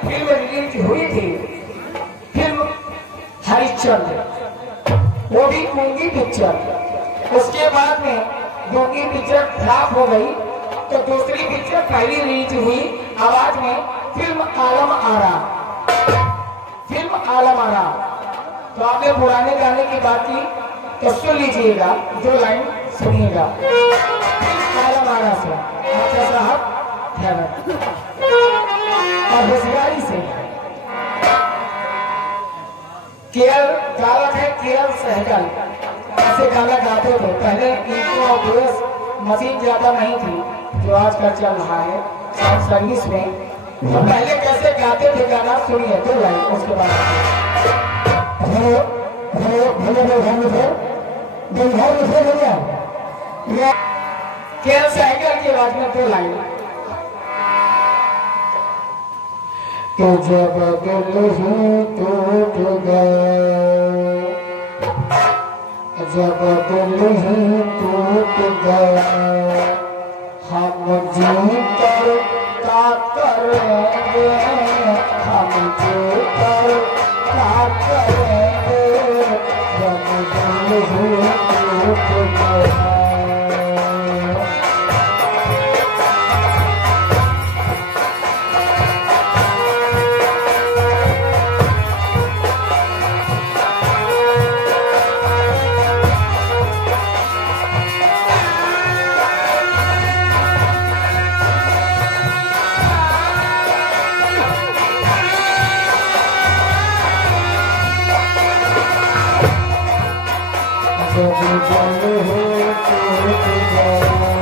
Film release हुई थी, फिल्म हरिश्चंद्र, वो भी गूंगी पिक्चर। उसके बाद में गूंगी पिक्चर फ्लॉप हो गई तो दूसरी पिक्चर पहली रिलीज हुई आवाज में, फिल्म आलम आरा। फिल्म आलम आरा तो आपने पुराने गाने की बात की तो सुन लीजिएगा, जो लाइन सुनिएगा आलम आरा से। अच्छा साहब और होशियारी से केरल गायक है, केरल सहगल ऐसे गाना गाते थे पहले। इनको बेस मशीन ज्यादा नहीं थी जो आजकल चल रहा है साउंड सर्विस में। तो पहले कैसे गाते थे गाना सुनिए, तो लाइन उसके बाद केरल सहगल की आवाज में तो लाइन तो जब दिल ही टूट गए, जब दिल ही टूट गए, हम जी कर क्या करेंगे, हम जी कर क्या करेंगे, जब दिल ही टूट गए। जब दिल ही टूट गया।